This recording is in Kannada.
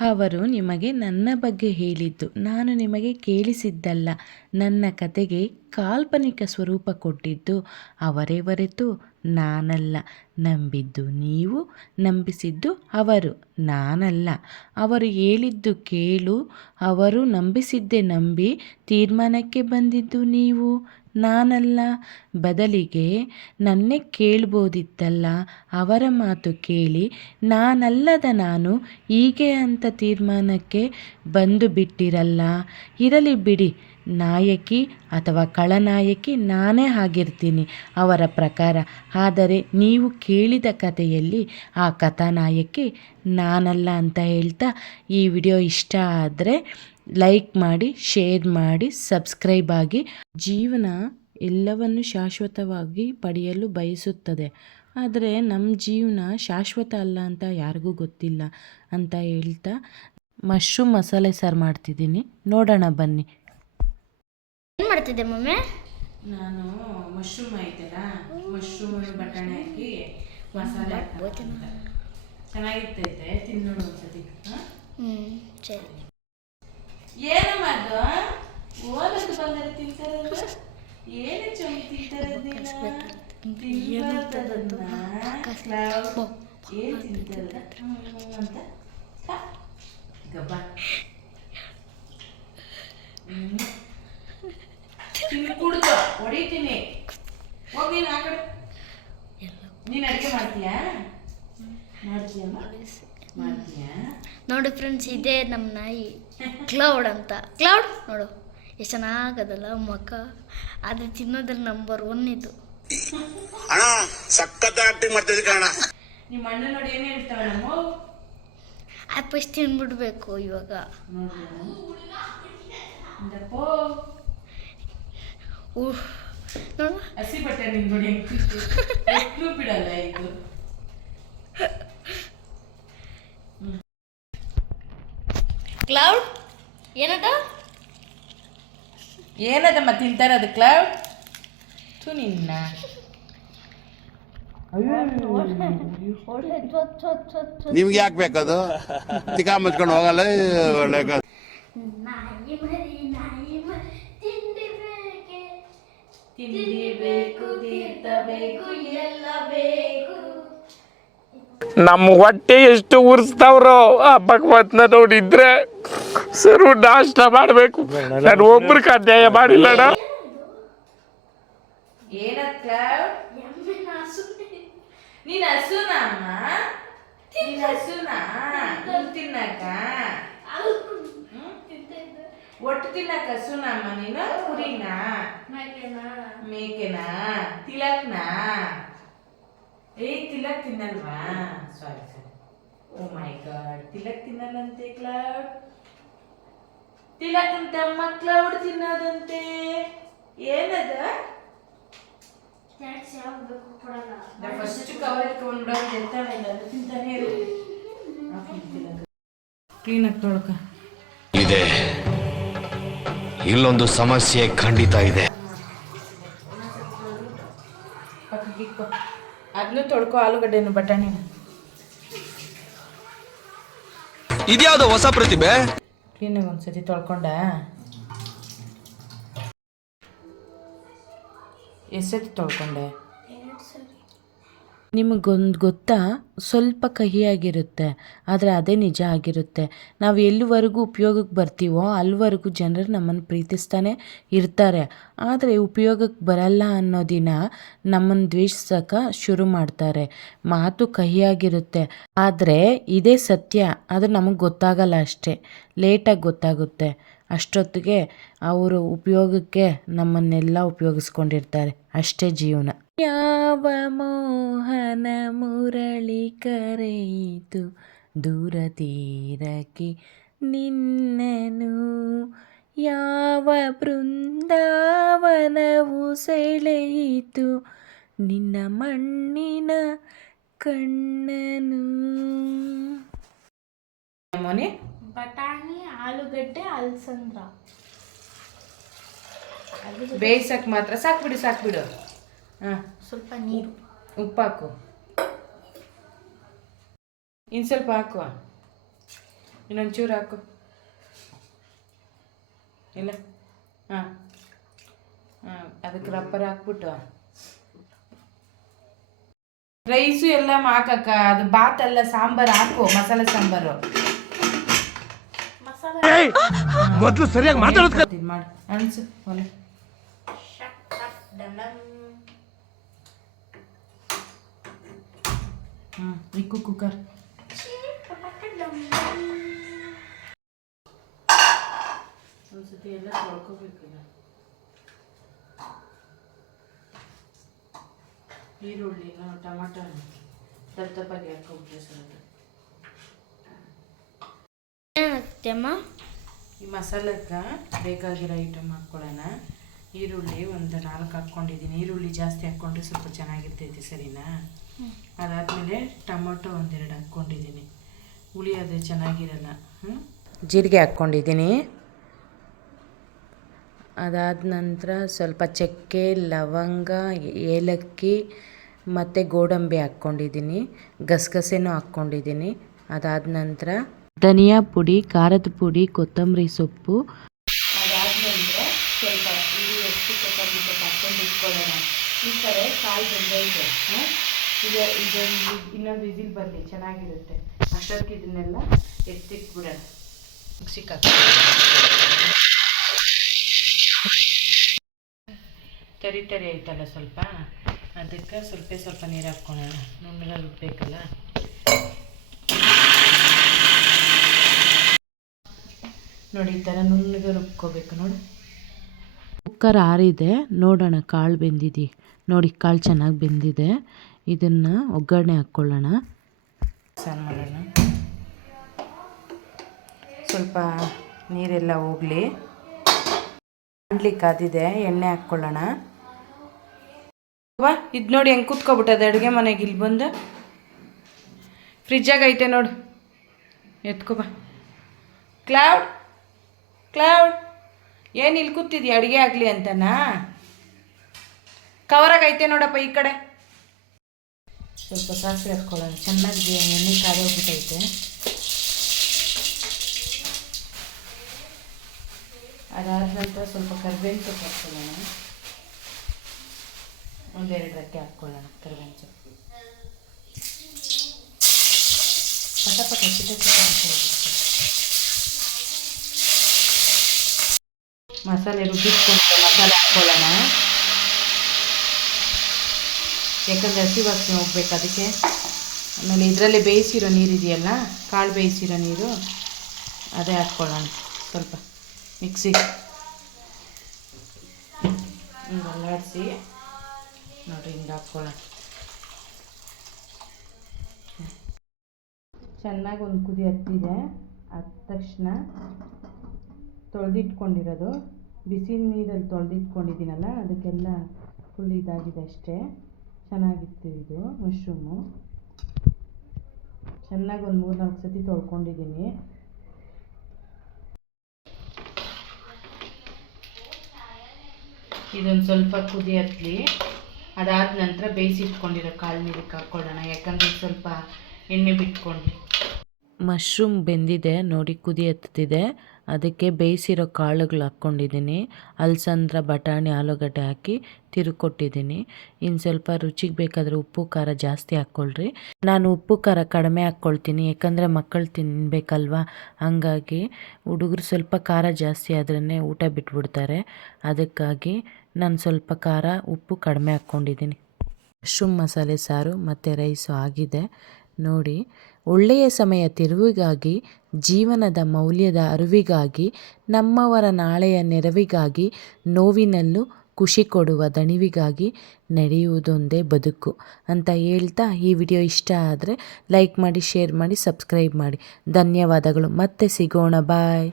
ಅವರು ನಿಮಗೆ ನನ್ನ ಬಗ್ಗೆ ಹೇಳಿದ್ದು. ನಾನು ನಿಮಗೆ ಕೇಳಿಸಿದ್ದಲ್ಲ. ನನ್ನ ಕತೆಗೆ ಕಾಲ್ಪನಿಕ ಸ್ವರೂಪ ಕೊಟ್ಟಿದ್ದು ಅವರೇ ಹೊರತು ನಾನಲ್ಲ. ನಂಬಿದ್ದು ನೀವು, ನಂಬಿಸಿದ್ದು ಅವರು, ನಾನಲ್ಲ. ಅವರು ಹೇಳಿದ್ದು ಕೇಳು, ಅವರು ನಂಬಿಸಿದ್ದೇ ನಂಬಿ ತೀರ್ಮಾನಕ್ಕೆ ಬಂದಿದ್ದು ನೀವು, ನಾನಲ್ಲ. ಬದಲಿಗೆ ನನ್ನೇ ಕೇಳ್ಬೋದಿತ್ತಲ್ಲ, ಅವರ ಮಾತು ಕೇಳಿ, ನಾನಲ್ಲದ ನಾನು ಹೀಗೆ ಅಂತ ತೀರ್ಮಾನಕ್ಕೆ ಬಂದು ಬಿಟ್ಟಿರಲ್ಲ. ಇರಲಿ ಬಿಡಿ ನಾಯಕಿ ಅಥವಾ ಖಳನಾಯಕಿ ನಾನೇ ಆಗಿರ್ತೀನಿ ಅವರ ಪ್ರಕಾರ. ಆದರೆ ನೀವು ಕೇಳಿದ ಕಥೆಯಲ್ಲಿ ಆ ಕಥಾನಾಯಕಿ ನಾನಲ್ಲ ಅಂತ ಹೇಳ್ತಾ ಈ ವಿಡಿಯೋ ಇಷ್ಟ ಆದರೆ ಲೈಕ್ ಮಾಡಿ, ಶೇರ್ ಮಾಡಿ, ಸಬ್ಸ್ಕ್ರೈಬ್ ಆಗಿ. ಜೀವನ ಎಲ್ಲವನ್ನು ಶಾಶ್ವತವಾಗಿ ಪಡೆಯಲು ಬಯಸುತ್ತದೆ. ಆದರೆ ನಮ್ಮ ಜೀವನ ಶಾಶ್ವತ ಅಲ್ಲ ಅಂತ ಯಾರಿಗೂ ಗೊತ್ತಿಲ್ಲ ಅಂತ ಹೇಳ್ತಾ ಮಶ್ರೂಮ್ ಮಸಾಲೆ ಸಾರು ಮಾಡ್ತಿದ್ದೀನಿ. ನೋಡೋಣ ಬನ್ನಿ. ಮಾಡ್ತಿದ್ದೆ ಮಮ್ಮಿ ನಾನು ಮಶ್ರೂಮ್ ಐತಲ್ಲ ಮಶ್ರೂಮ್ ಬಟಾಣಿ ಹಾಕಿ ಮಸಾಲೆ ಚೆನ್ನಾಗಿರ್ತೈತೆ ತಿನ್ನೋಣ ಒಂದ್ಸತಿ ಹ್ಞೂ ಸರಿ ಏನಮ್ಮ ಅದು ಓದಕ್ಕೆ ಬಂದರೆ ತಿಂತಾರಲ್ಲ ಏನು ಚೆನ್ನಾಗಿ ತಿಂತಾರದಿಲ್ಲ ತಿನ್ಬಾರ್ದದನ್ನ ಏನು ತಿಂತಾರೆ ಅಂತ ಹ, ಗಬ್ಬ ಹ್ಮ್. ತಿಂದು ಕುಡ್ದು ಹೊಡಿತೀನಿ ಹೋಗಿ ನೀನು ಆ ಕಡೆ ನೀನು ಅಡುಗೆ ಮಾಡ್ತೀಯಾ ಮಾಡ್ತೀಯಮ್ಮ ಮಾಡ್ತೀಯಾ ನೋಡಿ ಫ್ರೆಂಡ್ಸ್ ಇದೇ ನಮ್ಮ ನಾಯಿ. ಕ್ಲೌಡ್ ಅಂತ. ಕ್ಲೌಡ್? ನೋಡು. ಎಷ್ಟು ಚೆನ್ನಾಗದಲ್ಲ ಮಕ್ಕ ಆದರೆ ತಿನ್ನೋದ್ರಲ್ಲಿ ನಂಬರ್ ಒನ್ ಇದು. ನಿಮ್ಮ ಅಣ್ಣ ನೋಡಿ ಏನೇ ಹೇಳ್ತಾವ ನಮ್ಮ ಆ ಫಸ್ಟ್ ತಿನ್ಬಿಡ್ಬೇಕು ಇವಾಗ. ಇಂದಪ್ಪೋ ಉಹ್ ನೋಡು. ಹಸಿ ಬಟ್ಟೆ ಎಷ್ಟು ಬಿಡಲ್ಲ ಇದು. ಕ್ಲೌಡ್ ಏನದ? ಏನದಮ್ಮ ತಿಂತಾರೆ ಅದು ಕ್ಲೌಡ್ ತು ನಿನ್ನ. ನಿಮ್ಗೆ ಯಾಕೆ ಬೇಕದು? ತಿಕಾ ಮುಚ್ಕೊಂಡು ಹೋಗಲ್ಲ ಒಳ್ಳೆ ಕ- ನಾಯಿ ಮರಿ ನಾಯಿ ಮರಿ ತಿಂಡಿ ಬೇಕೆ? ತಿಂಡಿ ಬೇಕು ತೀರ್ಥ ಬೇಕು ಎಲ್ಲ ಬೇಕು. ನಮ್ಮ ಹೊಟ್ಟೆ ಎಷ್ಟು ಉರಿಸ್ತಾವ್ರೋ ಆ ಭಗವತ್ನ ನೋಡಿದ್ರೆ ಸರು ನಾಷ್ಟ ಮಾಡಬೇಕು. ನಾನು ಒಬ್ರಿಗೆ ಅನ್ಯಾಯ ಮಾಡಿಲ್ಲಣ ನೀನ್ ಹಸುನ ಅಮ್ಮ? ನೀನ್ ಹಸುನ? ನೀನ್ ತಿನ್ನಕ ಒಟ್ಟು ತಿನ್ನಕ ಹಸುನ ನೀನು? ಕುರಿನ? ಮೇಕೆನಾ? ತಿಲಕ್ನಾ? ಏ Tilak ತಿನ್ನಲ್ವಾ? Sorry sorry oh my god Tilak ತಿನ್ನಲ್ಲಂತೆ cloud Tilak ಅಂತ ಕ್ಲೌಡ್ ತಿನ್ನೋದಂತೆ. ಏನದ? ಫಸ್ಟ್ ಕವರ್ ಎತ್ಕೊಂಡ್ಬಿಡೋದು ಎತ್ತಾನೆ ಇಲ್ಲ ಅದು ತಿಂತಾನೆ ಕ್ಲೀನಾಗಿ ತೊಳ್ಕ. ಇದೆ. ಇಲ್ಲೊಂದು ಸಮಸ್ಯೆ ಖಂಡಿತ ಇದೆ. ಅದನ್ನು ತೊಳ್ಕೊ ಆಲೂಗಡ್ಡೆನು ಬಟಾಣಿನ. ಇದ್ಯಾವುದೋ ಹೊಸ ಪ್ರತಿಭೆ? ಕ್ಲೀನಾಗಿ ಒಂದ್ಸತಿ ತೊಳ್ಕೊಂಡ. ಸತಿ ತೊಳ್ಕೊಂಡೆ? ನಿಮಗೊಂದು ಗೊತ್ತಾ? ಸ್ವಲ್ಪ ಕಹಿಯಾಗಿರುತ್ತೆ, ಆದರೆ ಅದೇ ನಿಜ ಆಗಿರುತ್ತೆ. ನಾವು ಎಲ್ಲಿವರೆಗೂ ಉಪಯೋಗಕ್ಕೆ ಬರ್ತೀವೋ ಅಲ್ಲಿವರೆಗೂ ಜನರು ನಮ್ಮನ್ನು ಪ್ರೀತಿಸ್ತಾನೆ ಇರ್ತಾರೆ. ಆದರೆ ಉಪಯೋಗಕ್ಕೆ ಬರಲ್ಲ ಅನ್ನೋ ದಿನ ನಮ್ಮನ್ನು ದ್ವೇಷಿಸೋಕೆ ಶುರು ಮಾಡ್ತಾರೆ. ಮಾತು ಕಹಿಯಾಗಿರುತ್ತೆ, ಆದರೆ ಇದೇ ಸತ್ಯ, ಅದು ನಮಗೆ ಗೊತ್ತಾಗಲ್ಲ ಅಷ್ಟೇ. ಲೇಟಾಗಿ ಗೊತ್ತಾಗುತ್ತೆ. ಅಷ್ಟೊತ್ತಿಗೆ ಅವರು ಉಪಯೋಗಕ್ಕೆ ನಮ್ಮನ್ನೆಲ್ಲ ಉಪಯೋಗಿಸ್ಕೊಂಡಿರ್ತಾರೆ. ಅಷ್ಟೇ ಜೀವನ. ಯಾವ ಮೋಹನ ಮುರಳಿ ಕರೆಯಿತು? ದೂರ ತೀರಕ್ಕೆ ನಿನ್ನನು. ಯಾವ ಬೃಂದಾವನವು ಸೆಳೆಯಿತು? ನಿನ್ನ ಮಣ್ಣಿನ ಕಣ್ಣನು. ಮನೆ ಬಟಾಣಿ ಆಲೂಗಡ್ಡೆ ಅಲ್ಸಂದ್ರ. ಬೇಯಿಸಕ್ಕೆ ಮಾತ್ರ ಸಾಕ್ಬಿಡು ಸಾಕ್ಬಿಡು. ಹಾಂ. ಸ್ವಲ್ಪ ನೀರು. ಉಪ್ಪು ಹಾಕು ಇನ್ನು ಸ್ವಲ್ಪ ಹಾಕುವ. ಇನ್ನೊಂಚೂರು ಹಾಕು. ಇಲ್ಲ? ಹಾಂ. ಹಾಂ ಅದಕ್ಕೆ ರಬ್ಬರ್ ಹಾಕ್ಬಿಟ್ಟು. ರೈಸು ಎಲ್ಲ ಹಾಕಕ್ಕ. ಅದು ಬಾತ್ ಎಲ್ಲ ಸಾಂಬಾರು ಹಾಕು. ಮಸಾಲೆ ಸಾಂಬಾರು. ಮೊದಲು ಸರಿಯಾಗಿ ಮಾತಾಡೋದು ಅನ್ಸು ಒಲೆ ಹ್ಞೂ ಇಕ್ಕು ಕುಕ್ಕರ್. ಒಂದ್ಸತಿ ಎಲ್ಲ ತೊಳ್ಕೊಬೇಕಲ್ಲ ಈರುಳ್ಳಿನ ಟೊಮಾಟೊ ದಪ್ಪ ದಪ್ಪಾಗಿ ಹಾಕ್ಕೊಬಿಟ್ರೆ ಸ್ವಲ್ಪ ಈ ಮಸಾಲಕ್ಕೆ ಬೇಕಾಗಿರೋ ಐಟಮ್ ಹಾಕ್ಕೊಳ್ಳೋಣ ಈರುಳ್ಳಿ ಒಂದು ನಾಲ್ಕು ಹಾಕ್ಕೊಂಡಿದ್ದೀನಿ. ಈರುಳ್ಳಿ ಜಾಸ್ತಿ ಹಾಕ್ಕೊಂಡ್ರೆ ಸ್ವಲ್ಪ ಚೆನ್ನಾಗಿರ್ತೈತಿ ಸರಿನಾ? ಅದಾದಮೇಲೆ ಟೊಮೊಟೊ ಒಂದೆರಡು ಹಾಕ್ಕೊಂಡಿದ್ದೀನಿ. ಹುಳಿ ಅದು ಚೆನ್ನಾಗಿರಲ್ಲ. ಹ್ಞೂ ಜೀರಿಗೆ ಹಾಕ್ಕೊಂಡಿದ್ದೀನಿ. ಅದಾದ ನಂತರ ಸ್ವಲ್ಪ ಚಕ್ಕೆ ಲವಂಗ ಏಲಕ್ಕಿ ಮತ್ತು ಗೋಡಂಬಿ ಹಾಕ್ಕೊಂಡಿದ್ದೀನಿ. ಗಸಗಸೆನೂ ಹಾಕ್ಕೊಂಡಿದ್ದೀನಿ. ಅದಾದ ನಂತರ ಧನಿಯಾ ಪುಡಿ ಖಾರದ ಪುಡಿ ಕೊತ್ತಂಬರಿ ಸೊಪ್ಪು ಅದಾದ ನಂತರ ಸ್ವಲ್ಪ ಇದು ಎಷ್ಟು ಚಪಾತಿ ಸ್ವಲ್ಪ ಹಾಕ್ಕೊಂಡು ಇಟ್ಕೊಳ್ಳೋಣ ಈ ಕಡೆ ಕಾಯಿ ಇದೆ. ಈಗ ಇದೊಂದು ಇನ್ನೊಂದು ವಿಸಿಲ್ ಬರಲಿ, ಚೆನ್ನಾಗಿರುತ್ತೆ. ಅಷ್ಟೊತ್ತಿಗೆ ಇದನ್ನೆಲ್ಲ ಎತ್ತಿಟ್ಬಿಡೋಣ. ಮಿಕ್ಸಿಗೆ ತರಿ ತರಿ ಐತಲ್ಲ ಸ್ವಲ್ಪ? ಅದಕ್ಕೆ ಸ್ವಲ್ಪ ಸ್ವಲ್ಪ ನೀರು ಹಾಕ್ಕೊಳ್ಳೋಣ ನುಣ್ಣೆಲ್ಲ ರುಬ್ಬೇಕಲ್ಲ? ನೋಡಿ, ಈ ಥರ ನುಣ್ಣಗೆ ರುಬ್ಕೋಬೇಕು ನೋಡಿ. ಕುಕ್ಕರ್ ಆರಿದೆ. ನೋಡೋಣ, ಕಾಳು ಬೆಂದಿದೆ. ನೋಡಿ, ಕಾಳು ಚೆನ್ನಾಗಿ ಬೆಂದಿದೆ. ಇದನ್ನು ಒಗ್ಗರಣೆ ಹಾಕ್ಕೊಳ್ಳೋಣ. ಸಾರು ಮಾಡೋಣ. ಸ್ವಲ್ಪ ನೀರೆಲ್ಲ ಹೋಗಲಿ. ಬಾಣಲಿ ಕಾದಿದೆ, ಎಣ್ಣೆ ಹಾಕ್ಕೊಳ್ಳೋಣ. ವಾ, ಇದು ನೋಡಿ ಹೆಂಗೆ ಕೂತ್ಕೊಬಿಟ್ಟದೆ. ಅಡುಗೆ ಮನೆಗೆ ಇಲ್ಲಿ ಬಂದು. ಫ್ರಿಜ್ಜಾಗ ಐತೆ ನೋಡು. ಎತ್ಕೊಬಾ ಕ್ಲೌಡ್ ಕ್ಲೌಡ್. ಏನು ಇಲ್ಲಿ ಕೂತಿದ್ಯಾ ಅಡುಗೆ ಆಗಲಿ ಅಂತನಾ? ಕವರಾಗೈತೆ ನೋಡಪ್ಪ ಈ ಕಡೆ. ಸ್ವಲ್ಪ ಸಾಸಿವೆ ಹಾಕ್ಕೊಳ್ಳೋಣ ಚೆನ್ನಾಗಿ ಎಣ್ಣೆ ಕಾದೋಗ್ಬಿಟ್ಟೈತೆ. ಅದಾದ ನಂತರ ಸ್ವಲ್ಪ ಕರ್ಬೇವಿನ ಸೊಪ್ಪು ಹಾಕ್ಕೊಳ್ಳೋಣ. ಒಂದೆರಡು ರೆಕ್ಕೆ ಹಾಕ್ಕೊಳ್ಳೋಣ ಕರ್ಬೇವಿನ ಸೊಪ್ಪು. ಪಟ ಚಿಟ ಚಿಟ ಅಂತ ಮಸಾಲೆ ರುಬ್ಬಿಸ್ಕೊಂಡು ಮಸಾಲೆ ಹಾಕ್ಕೊಳ್ಳೋಣ ಯಾಕಂದರೆ ಹಸಿ ವಾಸನೆ ಹೋಗ್ಬೇಕು ಅದಕ್ಕೆ ಆಮೇಲೆ ಇದರಲ್ಲಿ ಬೇಯಿಸಿರೋ ನೀರಿದೆಯಲ್ಲ ಕಾಳು ಬೇಯಿಸಿರೋ ನೀರು ಅದೇ ಹಾಕ್ಕೊಳ್ಳೋಣ ಸ್ವಲ್ಪ ಮಿಕ್ಸಿ ಹಿಂಗೆ ಅಲ್ಲಾಡಿಸಿ ನೋಡಿರಿ ಹಿಂಗೆ ಹಾಕ್ಕೊಳ್ಳೋಣ ಚೆನ್ನಾಗಿ ಒಂದು ಕುದಿ ಹತ್ತಿದೆ ಹತ್ತ ತಕ್ಷಣ ತೊಳೆದಿಟ್ಕೊಂಡಿರೋದು. ಬಿಸಿ ನೀರಲ್ಲಿ ತೊಳೆದಿಟ್ಕೊಂಡಿದ್ದೀನಲ್ಲ, ಅದಕ್ಕೆಲ್ಲ ಫುಲ್ ಇದಾಗಿದೆ ಅಷ್ಟೇ. ಚೆನ್ನಾಗಿತ್ತು ಇದು ಮಶ್ರೂಮು. ಚೆನ್ನಾಗಿ ಒಂದು ಮೂರು ನಾಲ್ಕು ಸತಿ ತೊಳ್ಕೊಂಡಿದ್ದೀನಿ. ಇದೊಂದು ಸ್ವಲ್ಪ ಕುದಿ ಅದಾದ ನಂತರ ಬೇಯಿಸಿಟ್ಕೊಂಡಿರೋ ಕಾಳು ನೀರಿಗೆ ಹಾಕ್ಕೊಳ್ಳೋಣ ಯಾಕಂದರೆ ಸ್ವಲ್ಪ ಎಣ್ಣೆ ಬಿಟ್ಕೊಂಡ್ಲಿ ಮಶ್ರೂಮ್ ಬೆಂದಿದೆ, ನೋಡಿ ಕುದಿ ಹತ್ತಿದೆ ಅದಕ್ಕೆ ಬೇಯಿಸಿರೋ ಕಾಳುಗಳು ಹಾಕ್ಕೊಂಡಿದ್ದೀನಿ. ಅಲಸಂದ್ರ, ಬಟಾಣಿ, ಆಲೂಗಡ್ಡೆ ಹಾಕಿ ತಿರುಕೊಟ್ಟಿದ್ದೀನಿ ಇನ್ನು ಸ್ವಲ್ಪ ರುಚಿಗೆ ಬೇಕಾದರೆ ಉಪ್ಪು, ಖಾರ ಜಾಸ್ತಿ ಹಾಕ್ಕೊಳ್ರಿ. ನಾನು ಉಪ್ಪು, ಖಾರ ಕಡಿಮೆ ಹಾಕ್ಕೊಳ್ತೀನಿ. ಯಾಕಂದರೆ ಮಕ್ಕಳು ತಿನ್ನಬೇಕಲ್ವ ಹಂಗಾಗಿ ಹುಡುಗರು ಸ್ವಲ್ಪ ಖಾರ ಜಾಸ್ತಿ ಆದ್ರೇ ಊಟ ಬಿಟ್ಬಿಡ್ತಾರೆ. ಅದಕ್ಕಾಗಿ ನಾನು ಸ್ವಲ್ಪ ಖಾರ, ಉಪ್ಪು ಕಡಿಮೆ ಹಾಕ್ಕೊಂಡಿದ್ದೀನಿ. ಮಶ್ರೂಮ್ ಮಸಾಲೆ ಸಾರು ಮತ್ತು ರೈಸು ಆಗಿದೆ. ನೋಡಿ ಒಳ್ಳೆಯ ಸಮಯ ತಿರುವಿಗಾಗಿ, ಜೀವನದ ಮೌಲ್ಯದ ಅರಿವಿಗಾಗಿ, ನಮ್ಮವರ ನಾಳೆಯ ನೆರವಿಗಾಗಿ, ನೋವಿನಲ್ಲೂ ಖುಷಿ ಕೊಡುವ ದಣಿವಿಗಾಗಿ ನಡೆಯುವುದೊಂದೇ ಬದುಕು ಅಂತ ಹೇಳ್ತಾ ಈ ವಿಡಿಯೋ ಇಷ್ಟ ಆದರೆ ಲೈಕ್ ಮಾಡಿ, ಶೇರ್ ಮಾಡಿ, ಸಬ್ಸ್ಕ್ರೈಬ್ ಮಾಡಿ. ಧನ್ಯವಾದಗಳು. ಮತ್ತೆ ಸಿಗೋಣ. ಬಾಯ್.